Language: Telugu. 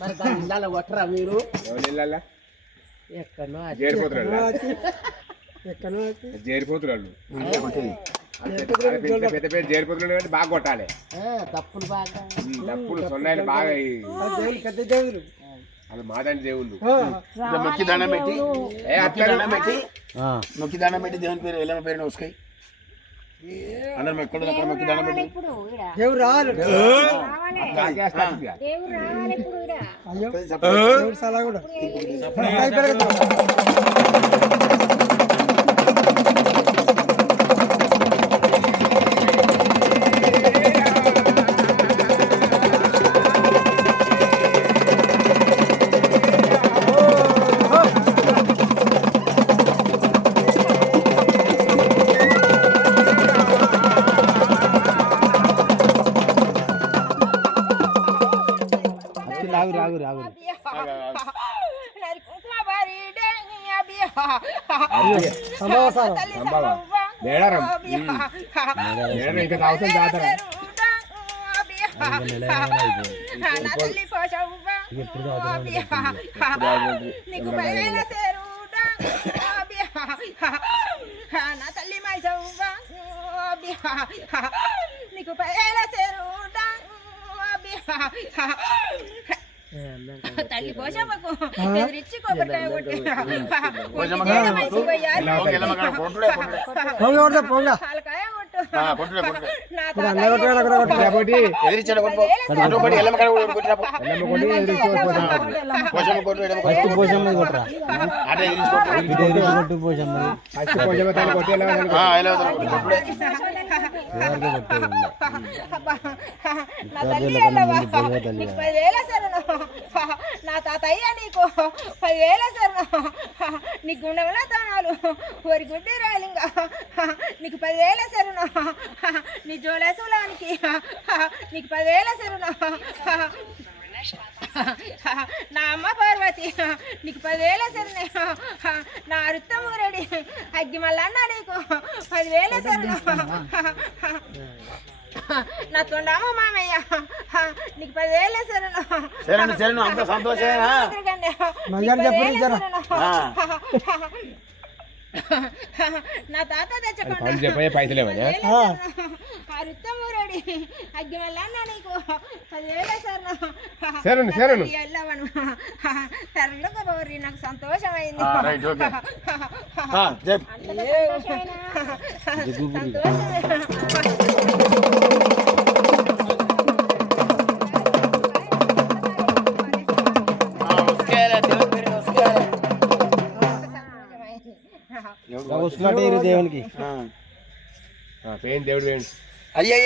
మరి దాని ఇళ్ళ కొట్టరా మీరు ఎక్కడో చేరిపోతున్నాడు పెద్ద పెద్ద చేరిపోతున్నాడు బాగా కొట్టాలి తప్పులు బాగా తప్పుడు సొన్నాయిలు బాగా పెద్ద దేవుడు అది మాదండి దేవుళ్ళు మొక్కి దండం పెట్టి దేవుని పేరు ఎల్లమ్మ పేరు నోసుకాయి అందరం ఎక్కడ మొక్కి దండం పెట్టి దేవుడు రావాలి అయ్యో దేవుడు సలహా కూడా రాగు రాగు ఇంకా తాగుతాం జాతర నా తల్లి మైసవ్వా నీకు పైల సేరుడా తల్లి పోషమ్మకు ఎదురిచ్చి కొబ్బరికాయ కొట్టి నా తాతయ్య నీకు 10,000 సరే నీ గుండెల తానాలు వరి గుడ్డి రాలింగా నీకు 10,000 సరును నీ జోలేసులానికి నీకు 10,000 సరును నా అమ్మ పార్వతి నీకు 10,000 సరునే నా అరుత్తమూరెడి అగ్గి మల్లన్న నీకు 10,000 సరును నా తొండమ్మ మామయ్య నీకు 10,000 సరును అంత సంతోషమేనా నా తాత తెచ్చుకోండి అరుత్తమూరెడి అగ్గి మల్లన్న నీకు 10,000 సరును ఎల్లవను తరలుగా పోరి నాకు సంతోషమైంది దేవునికి దేవుడు అయ్యయ్య